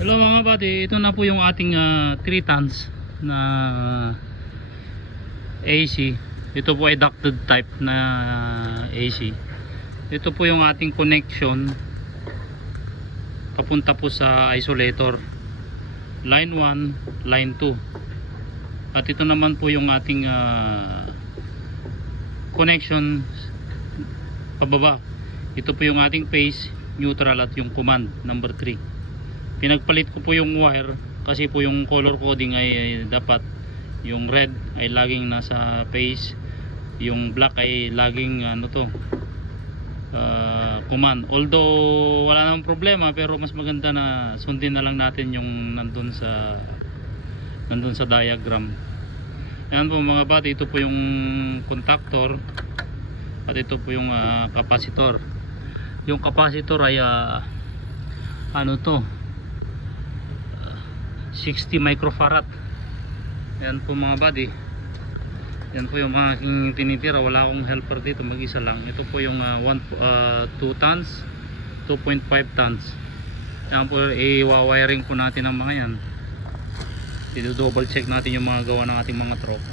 Hello mga buddy, ito na po yung ating 3 tons na AC. Ito po ay ducted type na AC. Ito po yung ating connection papunta po sa isolator line 1, line 2. At ito naman po yung ating connection pababa. Ito po yung ating phase, neutral at yung command number 3. Pinagpalit ko po yung wire kasi po yung color coding ay dapat yung red ay laging nasa phase, yung black ay laging command. Although wala namang problema, pero mas maganda na sundin na lang natin yung nandun sa diagram. Ayan po mga buddy, ito po yung contactor at ito po yung capacitor. Yung capacitor ay 60 microfarad. Yan po mga buddy, yan po yung aking tinitira. Wala akong helper dito, mag isa lang. Ito po yung 2 tons, 2.5 tons. Yan po, i-wiring po natin ang mga yan. I-double check natin yung mga gawa ng ating mga truck.